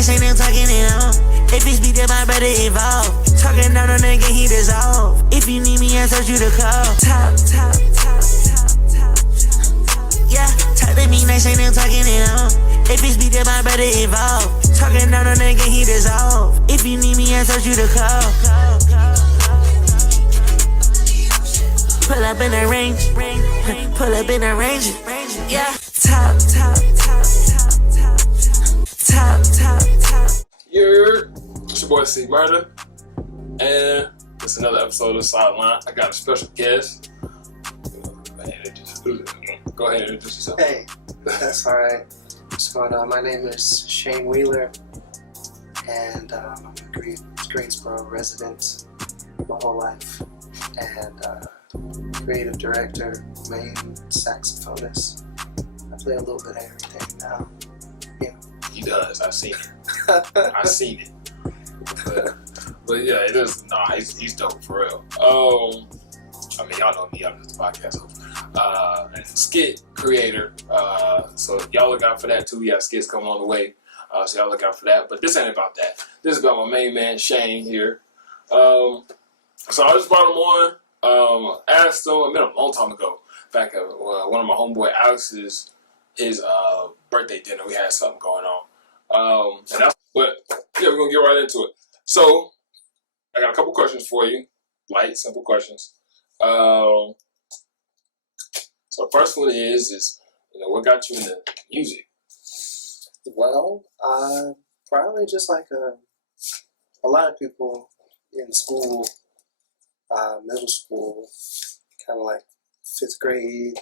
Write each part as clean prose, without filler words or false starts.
nice, ain't no talking it on. If it's beat, then my brother evolve. Talking down on the game, he dissolve. If you need me, I told you to call. Top. Yeah, talk to me nice, ain't no talking it on. If it's beat, then my brother evolve. Talking down on the game, he dissolve. If you need me, I told you to call. Pull up in the range, pull up in the range, yeah. Top. It's your boy C Murder, and it's another episode of Sideline. I got a special guest. Go ahead and introduce yourself. Hey, that's alright. What's going on? My name is Shane Wheeler, and I'm a Greensboro resident my whole life, and creative director, main saxophonist. I play a little bit of everything now. Yeah. He does. I've seen it. I've seen it. But yeah, it is. Nah, he's dope for real. I mean, y'all know me. I'm just a podcast host. And skit creator. So y'all look out for that too. We got skits coming on the way. So y'all look out for that. But this ain't about that. This is about my main man Shane here. So I just brought him on. Asked him. I met him a long time ago. Back at one of my homeboy Alex's his birthday dinner. We had something going on. And that's what. Yeah, we're gonna get right into it. So I got a couple questions for you. Light, simple questions. So the first one is what got you into music? Well, probably just like a lot of people in school, middle school, kind of like 5th grade.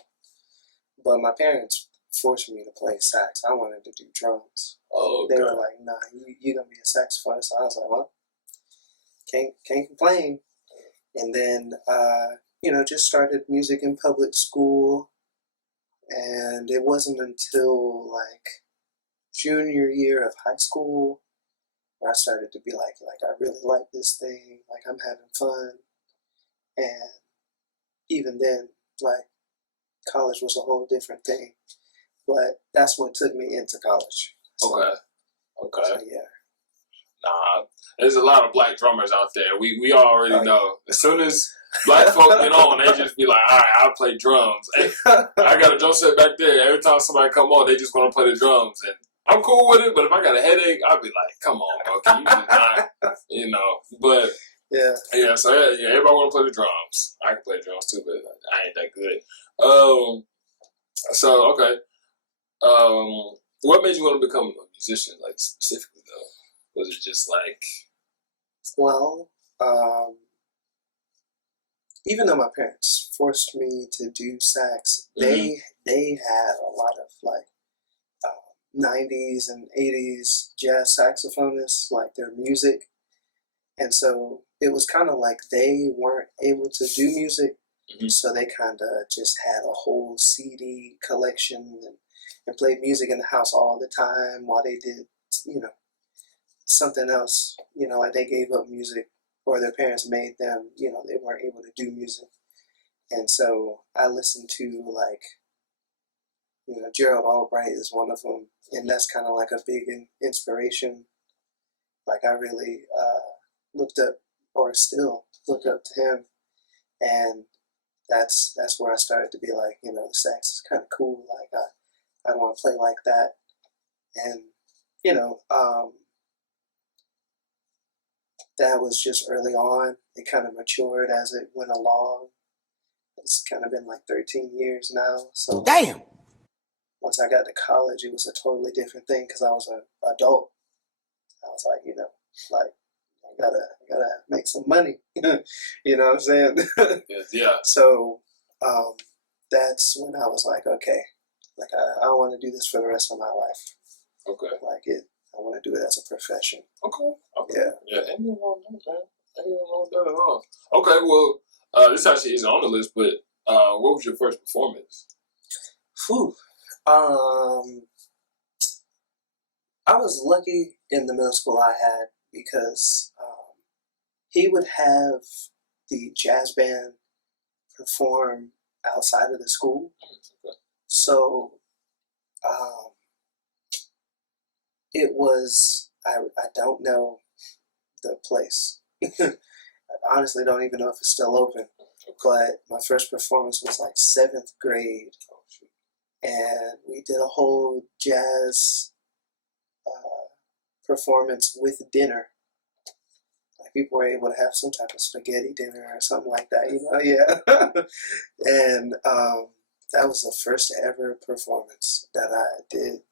But my parents forced me to play sax. I wanted to do drums. Oh, okay. They were like, "Nah, you're gonna be a saxophonist." So I was like, "Well, can't complain." And then just started music in public school, and it wasn't until like junior year of high school where I started to be like I really like this thing, like I'm having fun. And even then, like, college was a whole different thing, but that's what took me into college. So, Okay. So, yeah. Nah, there's a lot of black drummers out there. We already know. As soon as black folk get on, they just be like, all right, I'll play drums. Hey, I got a drum set back there. Every time somebody come on, they just want to play the drums. And I'm cool with it, but if I got a headache, I'll be like, come on, bro. Can you just not, But, yeah, so yeah, everybody want to play the drums. I can play drums too, but I ain't that good. So, okay. What made you want to become a musician, like, specifically, though? Was it just like... Well, even though my parents forced me to do sax, they had a lot of like 90s and 80s jazz saxophonists, like their music. And so it was kind of like they weren't able to do music, so they kind of just had a whole CD collection and played music in the house all the time while they did, something else, like they gave up music, or their parents made them, they weren't able to do music. And so I listened to like, Gerald Albright is one of them, and that's kind of like a big inspiration. Like I really looked up, or still look up to him, and that's where I started to be like, the sax is kind of cool. Like I want to play like that, and that was just early on. It kind of matured as it went along. It's kind of been like 13 years now. So damn. Once I got to college, it was a totally different thing because I was an adult. I was like, like I gotta make some money. You know what I'm saying? Yeah. So that's when I was like, okay, like I want to do this for the rest of my life. Okay. Like I want to do it as a profession. Okay. Yeah. Ain't nothing wrong with that, man. Ain't nothing wrong with that at all. Okay, well, this actually isn't on the list, but what was your first performance? Whew. I was lucky in the middle school I had because he would have the jazz band perform outside of the school. So it was I don't know the place. I honestly don't even know if it's still open. But my first performance was like 7th grade, and we did a whole jazz performance with dinner. Like people were able to have some type of spaghetti dinner or something like that, yeah. And that was the first ever performance that I did.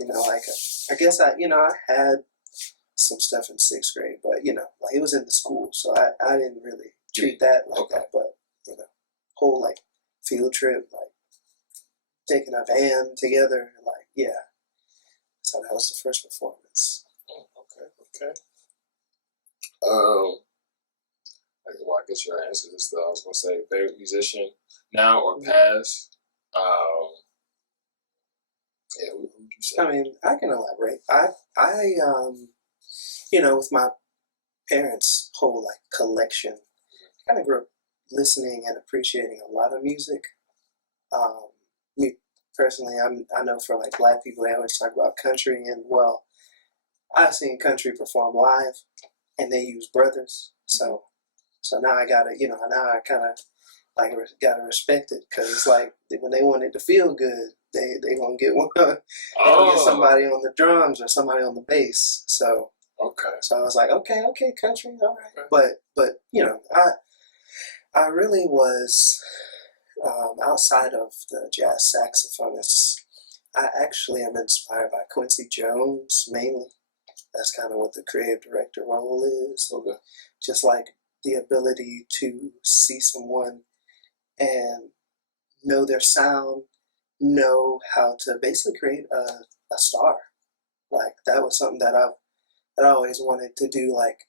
Like I guess I had some stuff in 6th grade, but like it was in the school, so I didn't really treat that like that. But whole like field trip, like taking a van together, like yeah. So that was the first performance. Okay. Well, I guess your answer is I was gonna say favorite musician now or past. Yeah, what would you say? I mean, I can elaborate. I with my parents' whole like collection, kind of grew up listening and appreciating a lot of music. Me personally, I know for like Black people, they always talk about country, and well, I've seen country perform live, and they use brothers. So now I gotta, now I kind of like gotta respect it, because it's like when they want it to feel good, they gonna get one. They gonna get somebody on the drums or somebody on the bass. So I was like, okay, country, all right. But I really was outside of the jazz saxophonists. I actually am inspired by Quincy Jones mainly. That's kind of what the creative director role is. Okay. Just like the ability to see someone and know their sound, know how to basically create a star. Like that was something that I always wanted to do. Like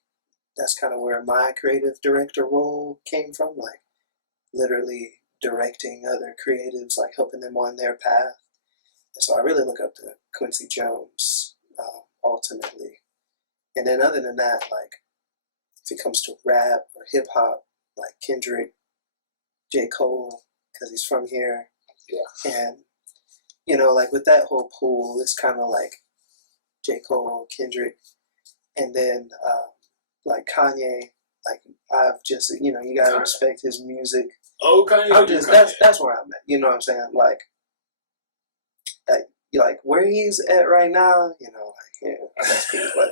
that's kind of where my creative director role came from. Like literally directing other creatives, like helping them on their path. And so I really look up to Quincy Jones ultimately. And then other than that, like if it comes to rap or hip hop, like Kendrick, J. Cole, because he's from here. Yeah. And like with that whole pool, it's kind of like J. Cole, Kendrick, and then like Kanye. Like I've just you gotta respect his music. Oh, Kanye. That's where I'm at. You know what I'm saying? Like where he's at right now. That's cool.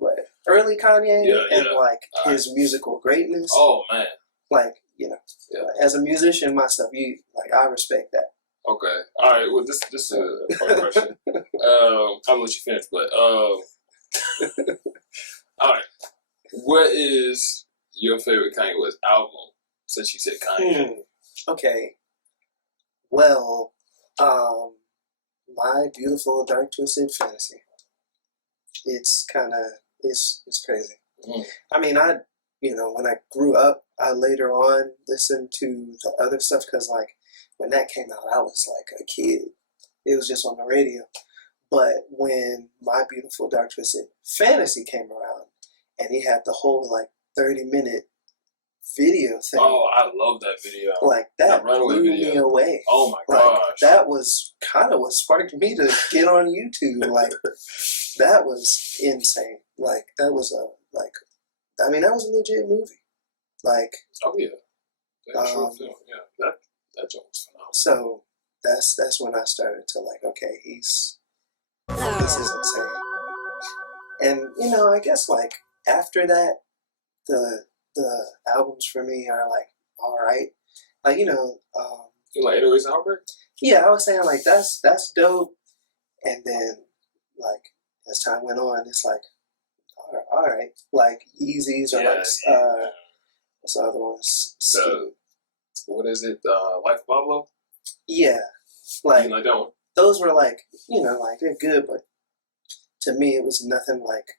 But early Kanye and like his musical greatness. Oh man. Like as a musician myself, I respect that. Okay. All right. Well, this is a fun question. I'll let you finish, but all right. What is your favorite Kanye West album? Since you said Kanye. Okay. Well, My Beautiful Dark Twisted Fantasy. It's crazy. I mean, when I grew up, I later on listened to the other stuff, because like when that came out, I was like a kid. It was just on the radio. But when My Beautiful Dark Twisted Fantasy came around, and he had the whole like 30-minute video thing. Oh, I love that video. Like that blew me away. Oh my gosh. That was kind of what sparked me to get on YouTube. Like that was insane. Like that was that was a legit movie. Like oh yeah. That's true film. Yeah. That joke was phenomenal. So that's when I started to like, okay, this is insane. And I guess like after that, the albums for me are like all right. Like you like 808s and Heartbreak? Yeah, I was saying like that's dope. And then like as time went on, it's like all right. Like Yeezys or what's the other ones? What is it? Life of Pablo? Yeah. Like that one? Those were like like they're good, but to me it was nothing like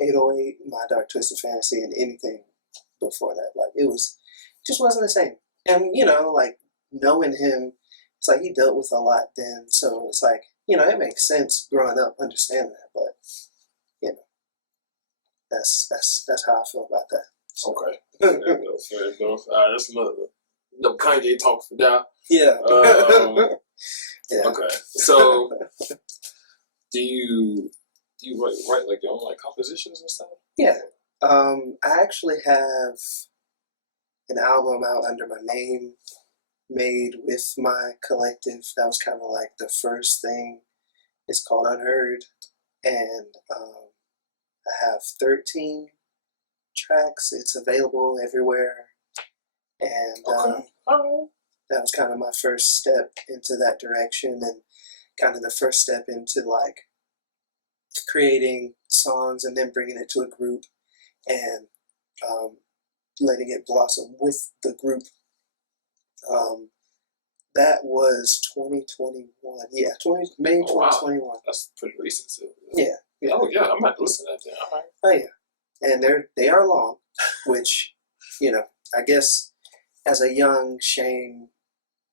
808, My Dark Twisted Fantasy, and anything before that. Like it just wasn't the same. And like knowing him, it's like he dealt with a lot then, so it's like it makes sense growing up understanding that. But that's how I feel about that. So. Okay. Fair enough. That's another Kanye talk for now. Yeah. Yeah. Okay. So, do you Do you write like your own like compositions and stuff? Yeah. I actually have an album out under my name, made with my collective. That was kind of like the first thing. It's called Unheard, and I have 13 tracks. It's available everywhere, and that was kind of my first step into that direction, and kind of the first step into like creating songs and then bringing it to a group and letting it blossom with the group. That was 2021. Yeah, May 2021. Wow. That's pretty recent too. Yeah. Oh yeah, I'm about to listen to that then. All right. Oh yeah, and they are long, which, I guess as a young Shane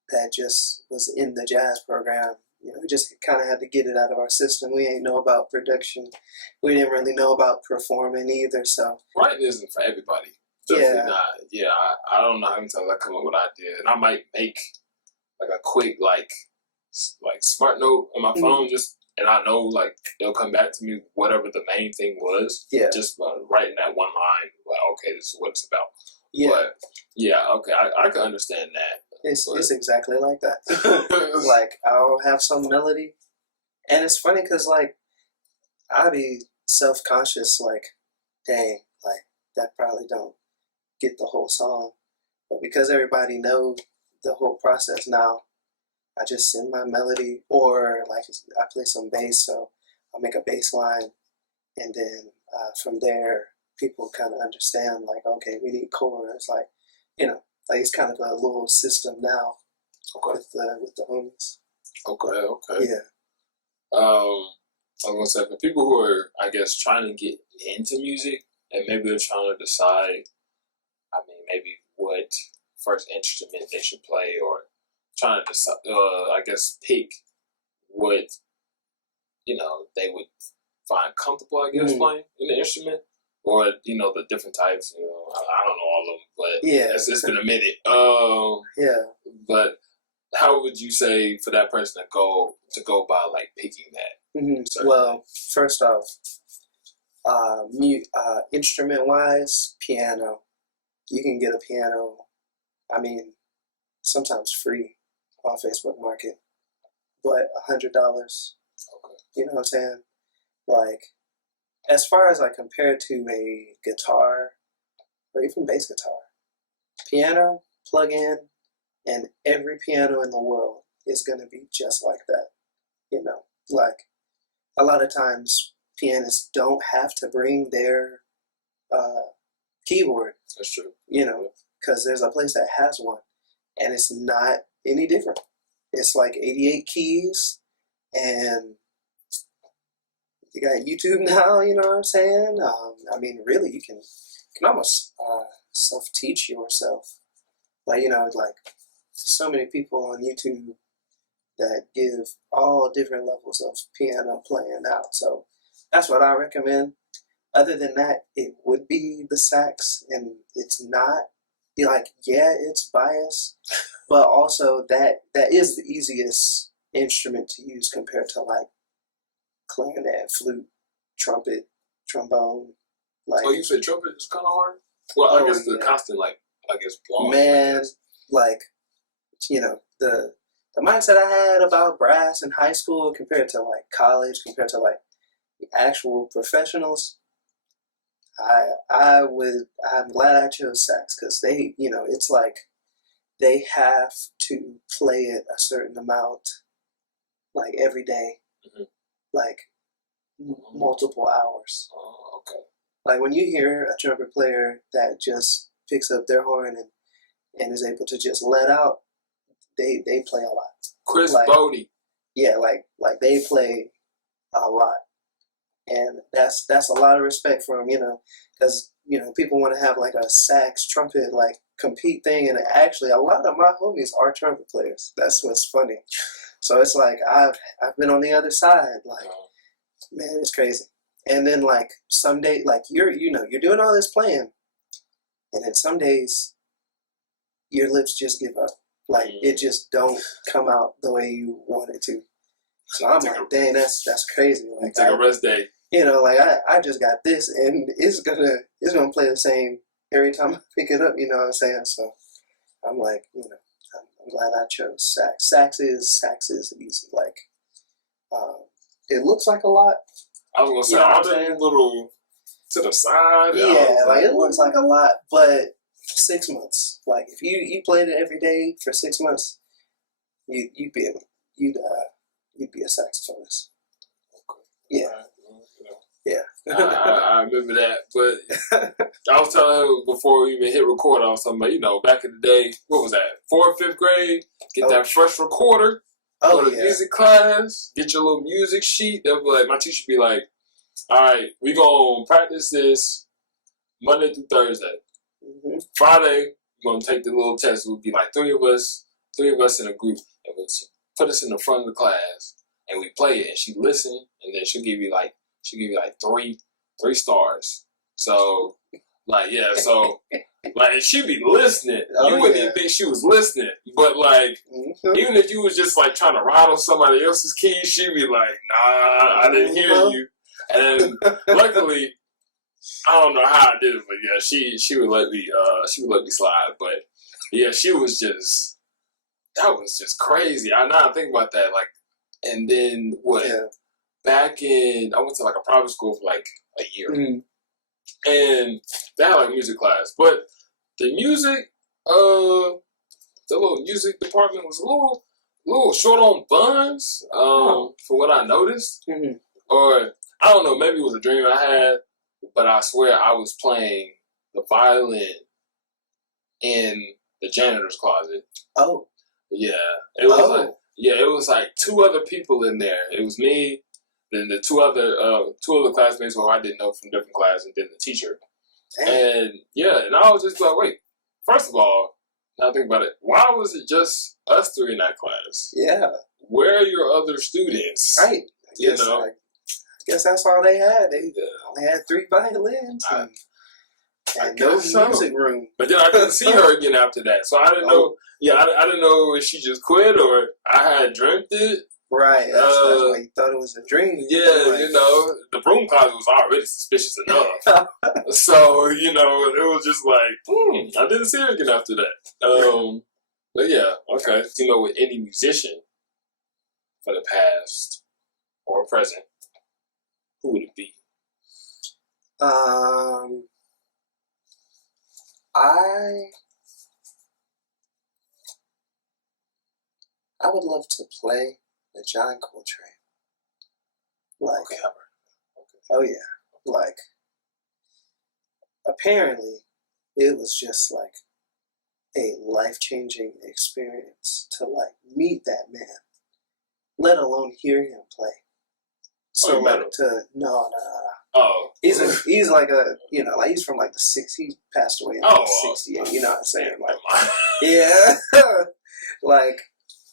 that just was in the jazz program, we just kind of had to get it out of our system. We ain't know about production. We didn't really know about performing either. So writing isn't for everybody. Definitely not. Yeah, I don't know how many times I come up with an idea, and I might make like a quick like smart note on my phone, and I know like they'll come back to me whatever the main thing was. Yeah. Just writing that one line, like, okay, this is what it's about. Yeah. But yeah, okay, I can understand that. It's exactly like that. Like, I'll have some melody, and it's funny because like I'll be self-conscious, like, dang, like that probably don't get the whole song, but because everybody knows the whole process now, I just send my melody, or like I play some bass, so I'll make a bass line, and then from there people kind of understand, like, okay, we need chords, like, like it's kind of a little system now. Okay. With the homies. Okay. Yeah. I was gonna say, for people who are, I guess, trying to get into music, and maybe they're trying to decide, maybe what first instrument they should play, or trying to decide, I guess, pick what they would find comfortable, I guess, playing in the instrument, or the different types. I don't know all of them, but yeah, it's been a minute. Yeah. But how would you say for that person to go by like picking that? Mm-hmm. Well, first off, instrument wise, piano. You can get a piano, sometimes free on Facebook Market, but $100. Okay. You know what I'm saying? Like, as far as I compare to a guitar or even bass guitar, piano, plug in, and every piano in the world is going to be just like that. Like, a lot of times pianists don't have to bring their keyboard. That's true. Because there's a place that has one, and it's not any different. It's like 88 keys, and you got YouTube now, you know what I'm saying? Really, you can almost self-teach yourself. Like, like so many people on YouTube that give all different levels of piano playing out. So that's what I recommend. Other than that, it would be the sax, and it's not it's biased, but also that is the easiest instrument to use compared to like clarinet, flute, trumpet, trombone. Like, you said trumpet is kind of hard. Well, I guess the constant blowing. Man, like, the mindset I had about brass in high school compared to like college, compared to like the actual professionals, I'm glad I chose sax, because they, it's like they have to play it a certain amount, like every day, like multiple hours. Oh, okay. Like when you hear a trumpet player that just picks up their horn and is able to just let out, they play a lot. Chris Bodie. Yeah, like they play a lot. And that's a lot of respect for them, because, people want to have like a sax trumpet, like compete thing. And actually a lot of my homies are trumpet players. That's what's funny. So it's like, I've been on the other side, like, man, it's crazy. And then like some day, like you're doing all this playing, and then some days your lips just give up. Like it just don't come out the way you want it to. So I'm like, dang, that's crazy. Like, take a rest day. You know, like I just got this, and it's gonna play the same every time I pick it up. You know what I'm saying? So I'm like, I'm glad I chose sax. Sax is easy. Like, it looks like a lot. I was gonna say, all them little to the side. Yeah, like it looks like a lot, but 6 months. Like if you played it every day for 6 months, you'd be able you'd be a saxophonist. Yeah. Yeah. I remember that, but I was telling him before we even hit record, I was talking about, back in the day, what was that, 4th, 5th grade, get that first recorder, go to music class, get your little music sheet. They'll be like, my teacher would be like, all right, we gonna practice this Monday through Thursday. Mm-hmm. Friday, we're gonna take the little test. It would be like three of us in a group, and we'd put us in the front of the class, and we play it, and she'd listen, and then she'll give you like three stars. So, she'd be listening. You wouldn't even think she was listening. But, even if you was just, trying to ride on somebody else's keys, she'd be like, nah, I didn't hear you. And luckily, I don't know how I did it, but, yeah, she would let me slide. But, yeah, that was just crazy. I now think about that, and then what? Yeah. Back in, I went to a private school for a year, and they had music class, but the little music department was a little short on funds, for what I noticed, or I don't know, maybe it was a dream I had, but I swear I was playing the violin in the janitor's closet. Oh, yeah, it was it was 2 other people in there. It was me. Then the two other classmates who I didn't know from different classes, and then the teacher. Damn. And I was just like, wait, first of all, now think about it, why was it just us 3 in that class? Yeah. Where are your other students? Right. I guess that's all they had. They only had 3 violins and no music room. But then I couldn't see her again after that, so I didn't know. Yeah, I didn't know if she just quit or I had dreamt it. Right, that's why you thought it was a dream. Yeah, the broom closet was already suspicious enough. So, it was just I didn't see her again after that. But yeah, okay. With any musician for the past or present, who would it be? I would love to play the John Coltrane. Oh yeah. Apparently, it was just a life-changing experience to meet that man, let alone hear him play. So no. Oh, he's he's from the 60s. He passed away in 68. You know what I'm saying? Yeah,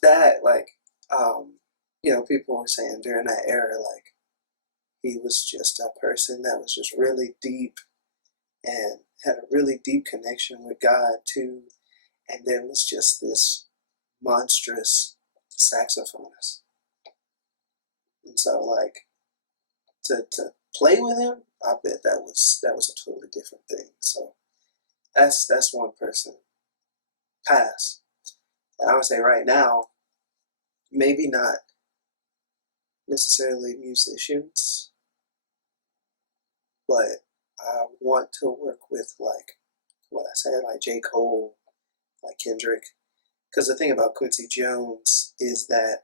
that. People were saying during that era, he was just a person that was just really deep and had a really deep connection with God too, and then was just this monstrous saxophonist. And so, to play with him, I bet that was a totally different thing. So that's one person. Pass. And I would say right now, maybe not necessarily musicians, but I want to work with what I said, J. Cole, Kendrick. Because the thing about Quincy Jones is that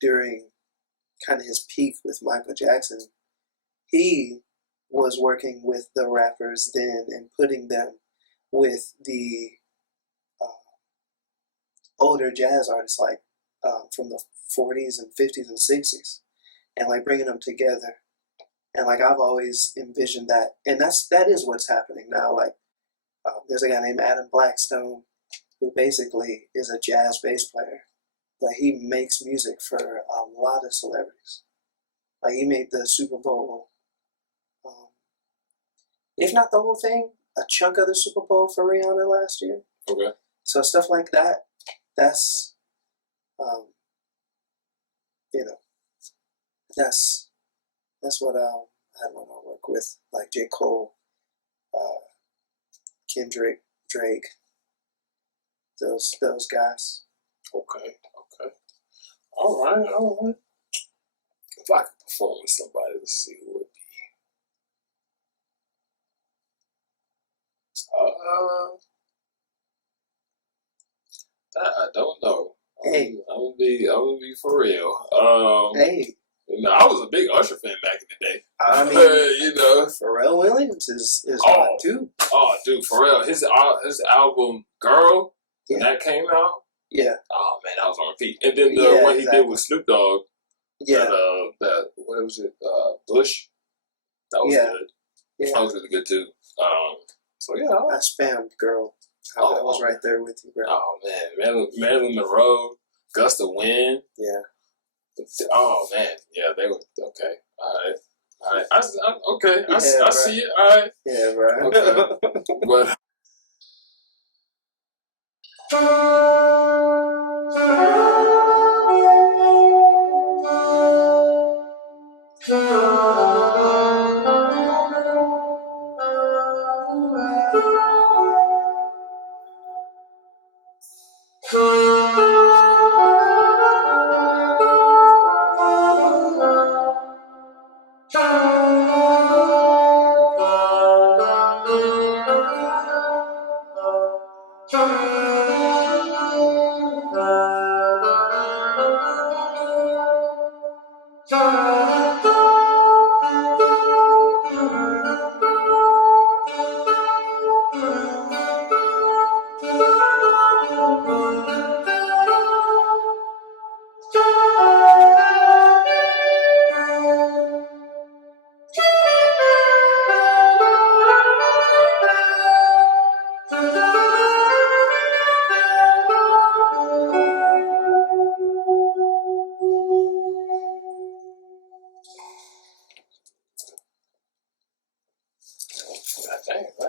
during kind of his peak with Michael Jackson, he was working with the rappers then and putting them with the older jazz artists from the 40s and 50s and 60s, and bringing them together. And I've always envisioned that, and that is what's happening now. There's a guy named Adam Blackstone who basically is a jazz bass player, but he makes music for a lot of celebrities. He made the Super Bowl, if not the whole thing, a chunk of the Super Bowl for Rihanna last year. Okay. So stuff like that, that's, that's That's what I want to work with, like J. Cole, Kendrick, Drake, those guys. Okay. All right. If I could perform with somebody, let's see who it would be. I don't know. Hey. I'm gonna be for real. Hey. You know, I was a big Usher fan back in the day. I mean, you know, Pharrell Williams is hot too. Oh, dude, Pharrell, his album "Girl" when that came out. Yeah. Oh man, that was on repeat. And then the one he did with Snoop Dogg. Yeah. That what was it? Bush. That was good. Yeah. That was really good too. So yeah. I spammed "Girl." I was right there with you, bro. Oh man, Marilyn Monroe, Gust of Wind. Yeah. Oh man, yeah, they were okay. All right. Okay. I Yeah, see it. All right. Yeah, bro. Okay. But.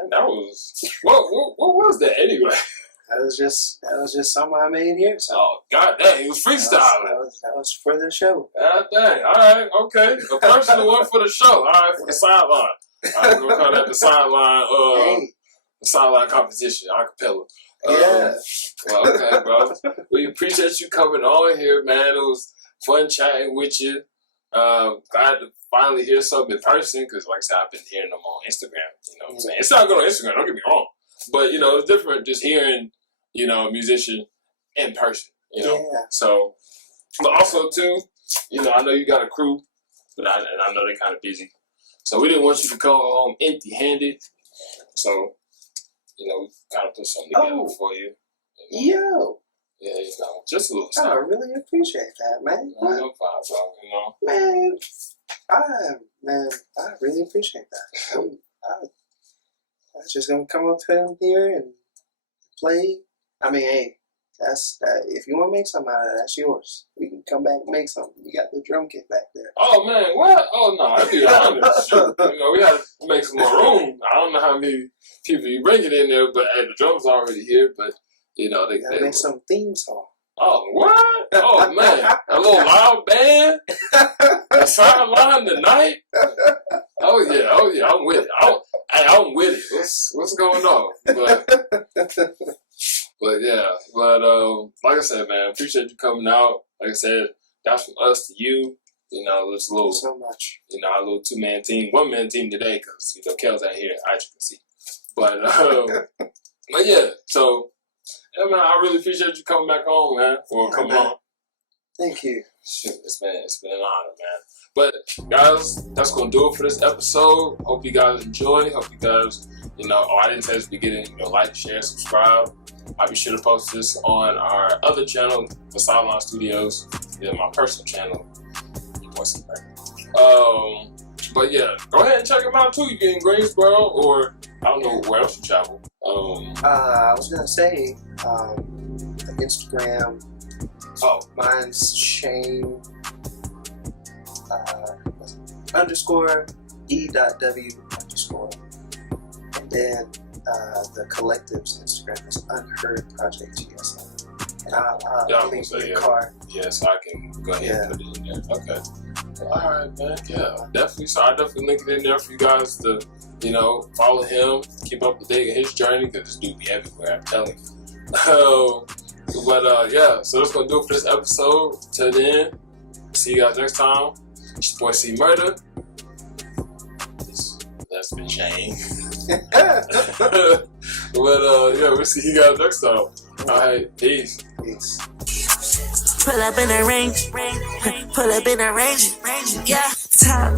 That was what was that anyway? That was just something I made here. So Oh god dang, he was freestyling. That was for the show. God dang, alright, okay. A personal one for the show. Alright, for the sideline. I'm gonna call that the sideline competition, acapella. Yeah. Well, okay, bro. We appreciate you coming on here, man. It was fun chatting with you. Glad to finally hear something in person because, like I said, I've been hearing them on Instagram. You know what I'm saying? It's not good on Instagram, don't get me wrong. But, you know, it's different just hearing, you know, a musician in person, you know? Yeah. So, but also, too, you know, I know you got a crew, but I know they're kind of busy. So we didn't want you to come home empty-handed. So, you know, we kind of put something together for you. Yo. Yeah, you know, just a little I something. really appreciate that, man. No problem, bro, you know? Man, I really appreciate that. I was just gonna come up here and play. I mean, hey, that's that. If you want to make something out of that, that's yours. We can come back and make something. We got the drum kit back there. Oh man, what? Oh no, I'd be honest. Shoot, you know, we got to make some more room. I don't know how many people you bring it in there, but hey, the drum's already here. But you know, they make some theme song. Oh what? Oh man, a little loud band, a sideline tonight. Oh yeah, I'm with it. I'm with it. What's going on? But yeah, like I said, man, appreciate you coming out. Like I said, that's from us to you. You know, it's a little, Thank you so much. You know, our little 2-man team, 1-man team today because you know Kel's out here, as you can see. But yeah, so yeah, man, I really appreciate you coming back on, man, or coming on. Thank you. Shoot, it's been an honor, man. But guys, that's gonna do it for this episode. Hope you guys enjoy. Hope you guys, you know, I didn't say this at the beginning, you know, like, share, subscribe. I'll be sure to post this on our other channel, the Sideline Studios, my personal channel. But yeah, go ahead and check them out too. You get in Greensboro, or I don't know where else you travel. I was gonna say, Instagram. Oh, mine's Shane _E.W_. And then the collective's Instagram is Unheard Project GSM. And I'll link the card. Yeah, so I can go ahead and put it in there. Okay. Alright, man. Yeah, definitely. So I definitely link it in there for you guys to, follow him, keep up to date in his journey, because this dude be everywhere, I'm telling you. Yeah, so that's gonna do it for this episode. Till then, see you guys next time. It's your boy C Murder. That's been Shane. We'll see you guys next time. Alright, peace. Peace. Pull up in a range, pull up in a range, yeah. Top,